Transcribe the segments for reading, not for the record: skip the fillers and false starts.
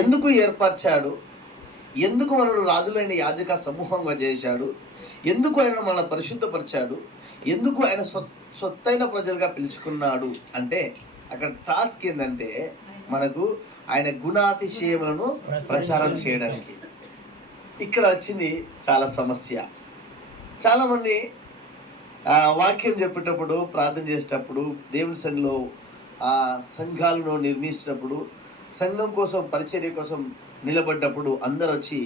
ఎందుకు ఏర్పరిచాడు, ఎందుకు మనల్ని రాజులైన యాజక సమూహంగా చేశాడు, ఎందుకు ఆయన మనల్ని పరిశుద్ధపరిచాడు, ఎందుకు ఆయన సొత్తైన ప్రజలుగా పిలుచుకున్నాడు అంటే అక్కడ టాస్క్ ఏంటంటే మనకు ఆయన గుణాతిశయములను ప్రచారం చేయడానికి. ఇక్కడ వచ్చింది చాలా సమస్య. చాలామంది వాక్యం చెప్పేటప్పుడు, ప్రార్థన చేసేటప్పుడు, దేవుని సన్నిధిలో సంఘాలను నిర్మించినప్పుడు, సంఘం కోసం పరిచర్య కోసం నిలబడ్డప్పుడు అందరు వచ్చి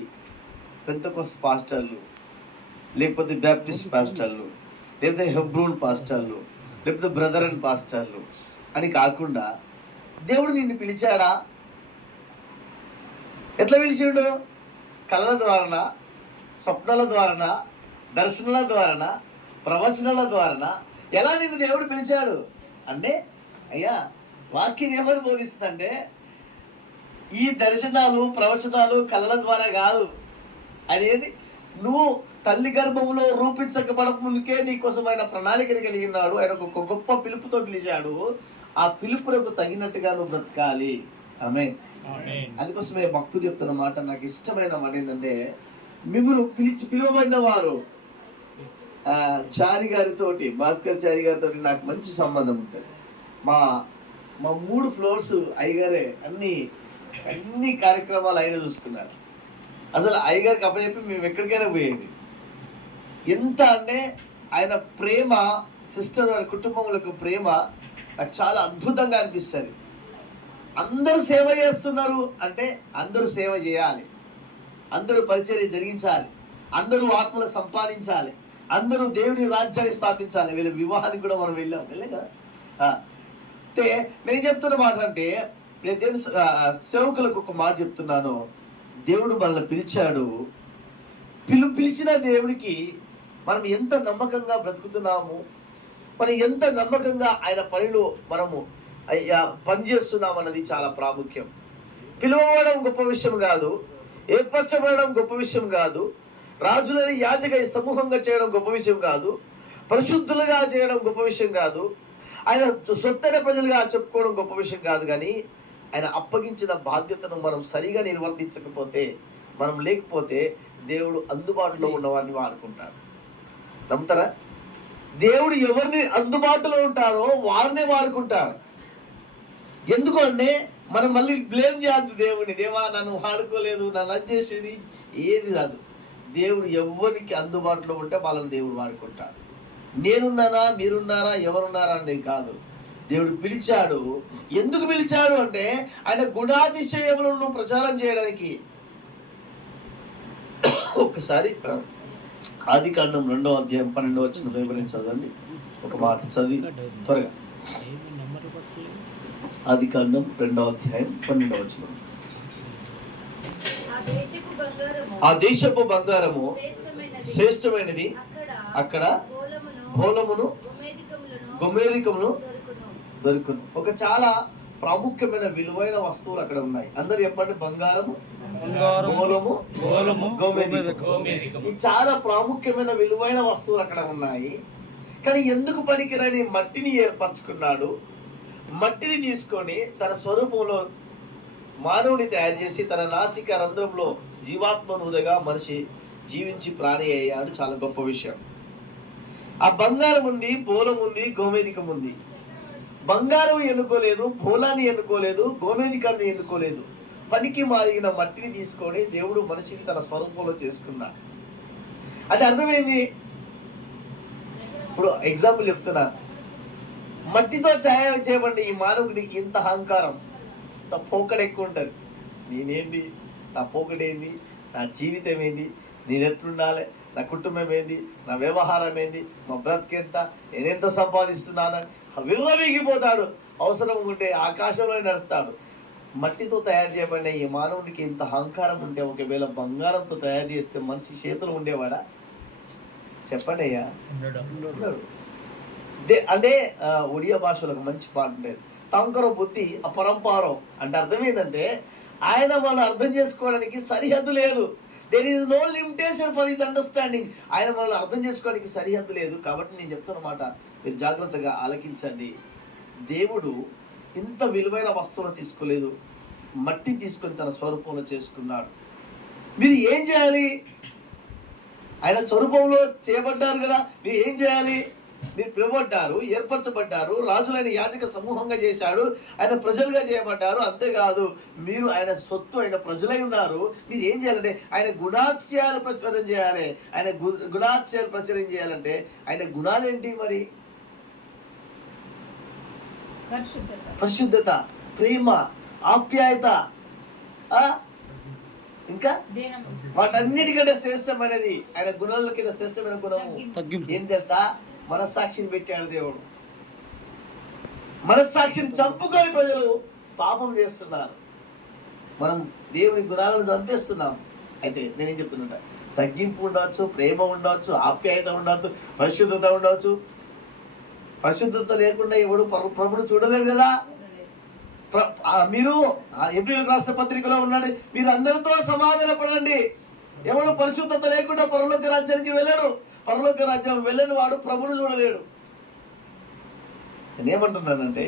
పెంతెకోస్తు పాస్టర్లు, లేకపోతే బ్యాప్టిస్ట్ పాస్టర్లు, లేకపోతే హెబ్రోన్ పాస్టర్లు, లేకపోతే బ్రదర్ అండ్ పాస్టర్లు అని కాకుండా దేవుడు నిన్ను పిలిచాడా? ఎట్లా పిలిచాడు? కళల ద్వారానా, స్వప్నాల ద్వారానా, దర్శనాల ద్వారానా, ప్రవచనాల ద్వారానా? ఎలా నిన్ను దేవుడు పిలిచాడు అంటే, అయ్యా వాక్యం ఏమని బోధిస్తుందంటే ఈ దర్శనాలు ప్రవచనాలు కళల ద్వారా కాదు. అదేంటి, నువ్వు తల్లి గర్భంలో రూపించకపోవడం ముందుకే నీకోసం ఆయన ప్రణాళికలు కలిగినాడు. ఆయన ఒక గొప్ప పిలుపుతో పిలిచాడు. ఆ పిలుపులకు తగినట్టుగా నువ్వు బ్రతకాలి. ఆమేన్. అందుకోసమే భక్తుడు చెప్తున్న మాట, నాకు ఇష్టమైన మాట ఏంటంటే, మిమ్మల్ని పిలువబడిన వారు చారి గారితోటి, భాస్కర్ చారి గారితో నాకు మంచి సంబంధం ఉంటుంది. మా 3 ఫ్లోర్స్ అయ్యగారే అన్ని కార్యక్రమాలు ఆయన చూసుకున్నారు. అసలు అయ్యగారికి అప్పచెప్పి మేము ఎక్కడికైనా పోయేది. ఎంత అంటే ఆయన ప్రేమ, సిస్టర్ వారి కుటుంబంలో ప్రేమ నాకు చాలా అద్భుతంగా అనిపిస్తుంది. అందరూ సేవ చేస్తున్నారు అంటే అందరూ సేవ చేయాలి, అందరూ పరిచర్య జరిగించాలి, అందరూ ఆత్మలు సంపాదించాలి, అందరూ దేవుని రాజ్యాన్ని స్థాపించాలి. వీళ్ళ వివాహానికి కూడా మనం వెళ్ళే కదా. అంటే నేను చెప్తున్న మాట అంటే, నేను దేవుని సేవకులకు ఒక మాట చెప్తున్నాను. దేవుడు మనల్ని పిలిచాడు. పిలిచిన దేవుడికి మనం ఎంత నమ్మకంగా బ్రతుకుతున్నాము, మనం ఎంత నమ్మకంగా ఆయన పనిలో మనము పనిచేస్తున్నాం అన్నది చాలా ప్రాముఖ్యం. పిలువబడడం గొప్ప విషయం కాదు, ఏర్పరచబడడం గొప్ప విషయం కాదు, రాజులని యాజక సమూహంగా చేయడం గొప్ప విషయం కాదు, పరిశుద్ధులుగా చేయడం గొప్ప విషయం కాదు, ఆయన సొత్తైన ప్రజలుగా చెప్పుకోవడం గొప్ప విషయం కాదు. కానీ ఆయన అప్పగించిన బాధ్యతను మనం సరిగా నిర్వర్తించకపోతే, మనం లేకపోతే దేవుడు అందుబాటులో ఉన్న వారిని వాడుకుంటాడు. నమ్ముతారా? దేవుడు ఎవరిని అందుబాటులో ఉంటారో వారినే వాడుకుంటారు. ఎందుకు అంటే మనం మళ్ళీ బ్లేమ్ చేయద్దు దేవుడిని. దేవా నన్ను వాడుకోలేదు, నన్ను అది చేసేది ఏది కాదు. దేవుడు ఎవరికి అందుబాటులో ఉంటే వాళ్ళని దేవుడు వాడుకుంటాడు. నేనున్నానా, మీరున్నారా, ఎవరున్నారా అనేది కాదు. దేవుడు పిలిచాడు. ఎందుకు పిలిచాడు అంటే ఆయన గుణాతిశయములను ప్రచారం చేయడానికి. ఒక్కసారి ఆదికాండం 2వ అధ్యాయం 12వ వచనం బైబిల్ చదవండి. ఒక మాట చదివి త్వరగా. ఆదికాండం 2వ అధ్యాయం 12వ వచనం. ఆ దేశపు బంగారము శ్రేష్టమైనది, అక్కడ బోలమును గోమేధికమును దొరుకును. ఒక చాలా ప్రాముఖ్యమైన విలువైన వస్తువులు అక్కడ ఉన్నాయి. అందరు చెప్పండి, బంగారము, బోలము, గోమేధికము. ఈ చాలా ప్రాముఖ్యమైన విలువైన వస్తువులు అక్కడ ఉన్నాయి. కానీ ఎందుకు పనికిరాని మట్టిని ఏర్పరచుకున్నాడు. మట్టిని తీసుకొని తన స్వరూపంలో మానవుని తయారు చేసి తన నాసిక రంధ్రంలో జీవాత్మనుదగా మనిషి జీవించి ప్రాణి అయ్యాడు. చాలా గొప్ప విషయం. ఆ బంగారం ఉంది, బోలం ఉంది, గోమేధికం ఉంది. బంగారం ఎన్నుకోలేదు, బోలాన్ని ఎన్నుకోలేదు, గోమేధికాన్ని ఎన్నుకోలేదు. పనికి మారిన మట్టిని తీసుకొని దేవుడు మనిషిని తన స్వరూపంలో చేసుకున్నాడు. అది అర్థమైంది. ఇప్పుడు ఎగ్జాంపుల్ చెప్తున్నా. మట్టితో చేయబడి ఈ మానవుడికి ఇంత అహంకారం, ఇంత పోకడ ఎక్కువ ఉంటుంది. నేనేంటి, నా పోకడేంది, నా జీవితం ఏంది, నేను ఎట్లుండాలి, నా కుటుంబం ఏంది, నా వ్యవహారం ఏంది, మా బ్రతికెంత, నేనెంత సంపాదిస్తున్నానని విర్రవీగిపోతాడు. అవసరం ఉంటే ఆకాశంలో నడుస్తాడు. మట్టితో తయారు చేయబడిన ఈ మానవుడికి ఇంత అహంకారం ఉంటే, ఒకవేళ బంగారంతో తయారు చేస్తే మనిషి చేతులు ఉండేవాడా? చెప్పండి అయ్యా. అంటే ఒడియా భాషలో ఒక మంచి పాట ఉండేది, తంకరో బుద్ధి అపరంపారం అంటే అర్థం ఏంటంటే ఆయన వాళ్ళు అర్థం చేసుకోవడానికి సరిహద్దు లేదు. There is no limitation for his understanding. ఆయన మనల్ని అర్థం చేసుకోవడానికి సరిహద్దు లేదు. కాబట్టి నేను చెప్తున్నమాట మీరు జాగ్రత్తగా ఆలకించండి. దేవుడు ఇంత విలువైన వస్తువులను తీసుకోలేదు. మట్టి తీసుకొని తన స్వరూపంలో చేసుకున్నాడు. మీరు ఏం చేయాలి? ఆయన స్వరూపంలో చేయబడ్డారు కదా, మీరు ఏం చేయాలి? మీరు పిలువబడ్డారు, ఏర్పరచబడ్డారు, రాజులైన యాజక సమూహంగా చేశాడు, ఆయన ప్రజలుగా చేయబడ్డారు. అంతేకాదు, మీరు ఆయన సొత్తు, ఆయన ప్రజలై ఉన్నారు. మీరు ఏం చేయాలంటే ఆయన గుణాతిశయాలు ప్రచారం చేయాలి. ఆయన గుణాతిశయాలు ప్రచారం చేయాలంటే ఆయన గుణాలు ఏంటి మరి? పరిశుద్ధత, ప్రేమ, ఆప్యాయత, ఇంకా వాటన్నిటికంటే శ్రేష్టమైనది ఆయన గుణాల కింద శ్రేష్టమైన గుణము ఏం తెలుసా? మనస్సాక్షిని పెట్టాడు దేవుడు. మనస్సాక్షిని చంపుకొని ప్రజలు పాపం చేస్తున్నారు. మనం దేవుని గుణాలను చంపేస్తున్నాం. అయితే నేనేం చెప్తున్నా, తగ్గింపు ఉండవచ్చు, ప్రేమ ఉండవచ్చు, ఆప్యాయత ఉండవచ్చు, పరిశుద్ధత ఉండవచ్చు. పరిశుద్ధత లేకుండా ఎవడు ప్రభుని చూడలేరు కదా. మీరు ఏప్రిల్ రాష్ట్ర పత్రికలో ఉన్నాడు, మీరు అందరితో సమాధాన పడండి. ఎవడు పరిశుద్ధత లేకుండా పరలోక రాజ్యానికి వెళ్ళాడు. పరలోక రాజ్యం వెళ్ళని వాడు ప్రభుని చూడలేడు. నేనేమంటున్నానంటే,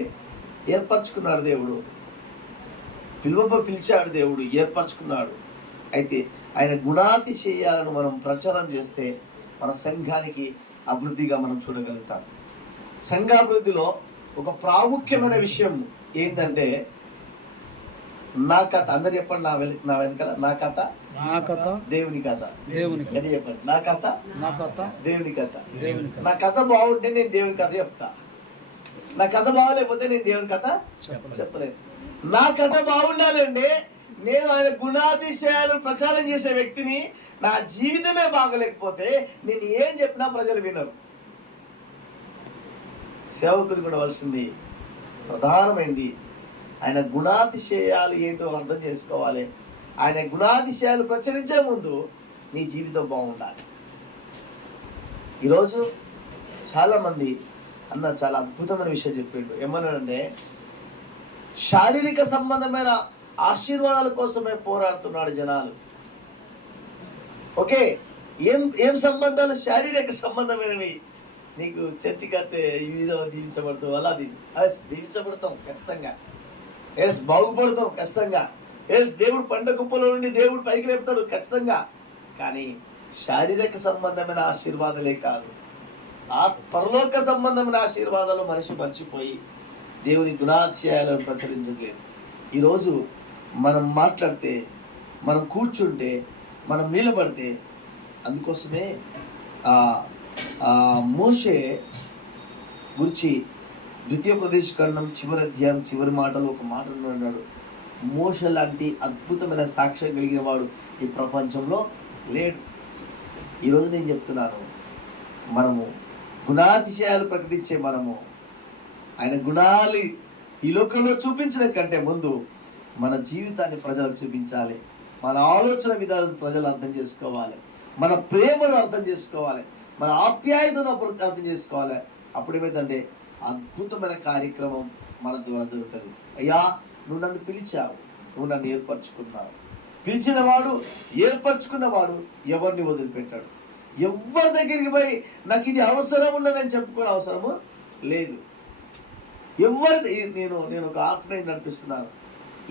ఏర్పరచుకున్నాడు దేవుడు, పిలిచాడు దేవుడు, ఏర్పరచుకున్నాడు. అయితే ఆయన గుణాతిశయాలను మనం ప్రచారం చేస్తే మన సంఘానికి అభివృద్ధిగా మనం చూడగలుగుతాం. సంఘాభివృద్ధిలో ఒక ప్రాముఖ్యమైన విషయం ఏంటంటే, నా కథ. అందరు చెప్పండి, నా వెనకాల నా కథ, దేవుని కథ. అని చెప్పండి, నా కథ దేవుని కథ. నా కథ బాగుంటే నేను దేవుని కథ చెప్తా. నా కథ బాగలేకపోతే నేను దేవుని కథ చెప్పలేను. నా కథ బాగుండాలంటే నేను ఆయన గుణాతిశయాలు ప్రచారం చేసే వ్యక్తిని. నా జీవితమే బాగలేకపోతే నేను ఏం చెప్పినా ప్రజలు వినరు. సేవకులు కూడా వలసింది ప్రధానమైంది ఆయన గుణాతిశయాలు ఏంటో అర్థం చేసుకోవాలి. ఆయన గుణాతిశయాలు ప్రచురించే ముందు నీ జీవితం బాగుండాలి. ఈరోజు చాలామంది చాలా అద్భుతమైన విషయం చెప్పిండు. ఏమన్నాడంటే, శారీరక సంబంధమైన ఆశీర్వాదాల కోసమే పోరాడుతున్నాడు జనాలు. ఓకే, ఏం సంబంధాలు? శారీరక సంబంధమైనవి. నీకు చర్చికి వస్తే ఇదో దీవించబడతావు, అలా దీవించబడతాం ఖచ్చితంగా. బాగుపడతాం ఖచ్చితంగా. దేవుడు పంట కుప్పలో నుండి దేవుడు పైకి లేపుతాడు ఖచ్చితంగా. కానీ శారీరక సంబంధమైన ఆశీర్వాదాలే కాదు, ఆ పరలోక సంబంధమైన ఆశీర్వాదాలు మనిషి మర్చిపోయి దేవుని గుణాతిశయాలను ప్రచురించలేదు. ఈరోజు మనం మాట్లాడితే, మనం కూర్చుంటే, మనం నిలబడితే, అందుకోసమే మోషే గురించి ద్వితీయోపదేశకాండం చివరి అధ్యాయం చివరి మాటలో ఒక మాట అన్నాడు, మోషే లాంటి అద్భుతమైన సాక్ష్యం కలిగిన వాడు ఈ ప్రపంచంలో లేడు. ఈరోజు నేను చెప్తున్నాను, మనము గుణాతిశయాలు ప్రకటించే మనము ఆయన గుణాలు ఈ లోకంలో చూపించిన కంటే ముందు మన జీవితాన్ని ప్రజలకు చూపించాలి. మన ఆలోచన విధానం ప్రజలు అర్థం చేసుకోవాలి. మన ప్రేమను అర్థం చేసుకోవాలి. మన ఆప్యాయతను అర్థం చేసుకోవాలి. అప్పుడు ఏమైందంటే అద్భుతమైన కార్యక్రమం మన ద్వారా జరుగుతుంది. అయ్యా, నువ్వు నన్ను పిలిచావు, నువ్వు నన్ను ఏర్పరచుకున్నావు. పిలిచిన వాడు, ఏర్పరచుకున్నవాడు ఎవరిని వదిలిపెట్టాడు. ఎవరి దగ్గరికి పోయి నాకు ఇది అవసరం ఉన్నదని చెప్పుకునే అవసరము లేదు. నేను ఒక ఆర్ఫనైజ్ నడిపిస్తున్నాను.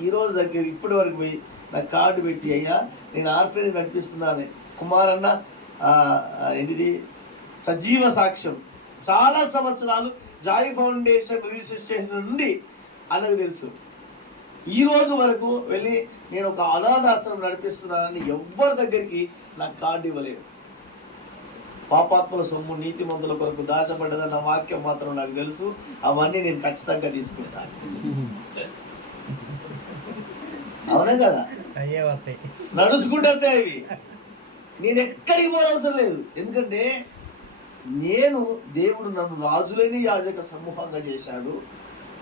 ఈరోజు దగ్గర ఇప్పటి వరకు పోయి నాకు కార్డు పెట్టి, అయ్యా నేను ఆర్ఫనైజ్ నడిపిస్తున్నాను కుమారన్న, ఏంటిది సజీవ సాక్ష్యం, చాలా సంవత్సరాలు జాయ్ ఫౌండేషన్ రిజిస్టర్ చేసిన నుండి అన్నది తెలుసు. ఈ రోజు వరకు వెళ్ళి నేను ఒక అనాథాశ్రమం నడిపిస్తున్నానని ఎవరి దగ్గరికి నాకు కార్డు ఇవ్వలేదు. పాపాత్మల సొమ్ము నీతిమంతుల కొరకు దాచబడ్డదన్న వాక్యం మాత్రం నాకు తెలుసు. అవన్నీ నేను ఖచ్చితంగా తీసుకుంటాను. అవునా కదా? నడుచుకుంటే అవి నేను ఎక్కడికి పోనవసరం లేదు. ఎందుకంటే దేవుడు నన్ను రాజులైన యాజక సమూహంగా చేశాడు.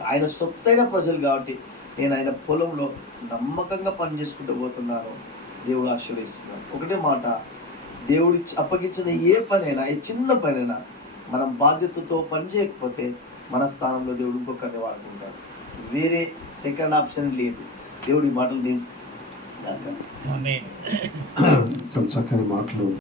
ఆయన సొత్తైన ప్రజలు కాబట్టి నేను ఆయన పొలంలో నమ్మకంగా పనిచేసుకుంటూ పోతున్నాను. దేవుడు ఆశీర్వదిస్తున్నాడు. ఒకటే మాట, దేవుడి అప్పగించిన ఏ పనైనా, ఏ చిన్న పనైనా మనం బాధ్యతతో పని చేయకపోతే మన స్థానంలో దేవుడు ఇంకొకరిని వాడుకుంటాడు. వేరే సెకండ్ ఆప్షన్ లేదు. దేవుడి మాటలు చాలా చక్కని మాటలు.